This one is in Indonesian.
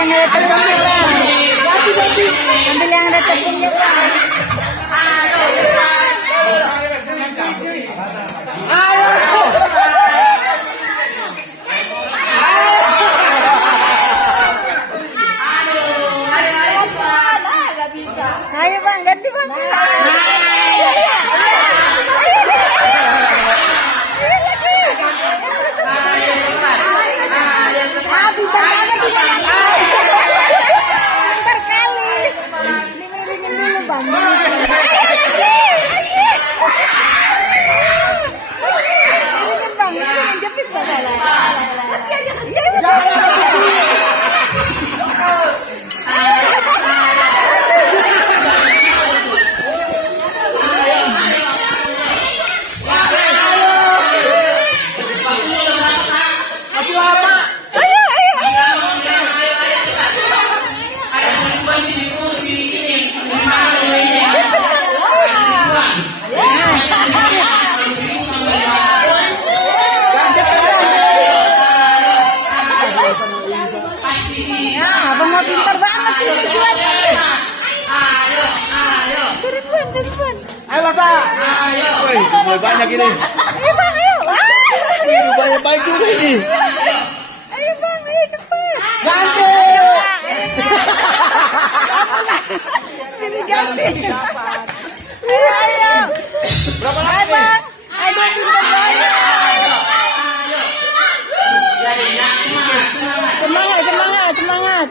yang ada tepungnya. Ambil yang ada tepungnya. Ayo bang, ganti bang. Pintar banget sih. Seribuan. Ayo Lata. Ayo. Wih, mulai banyak ini. Ayo bang, ayo. Banyak baik juga ini. Ayo bang, ayo cepat. Ganti. Ini ganti. Ayo. Berapa lagi? Ayo bang. Ayo pintar banget. Semangat. Semangat.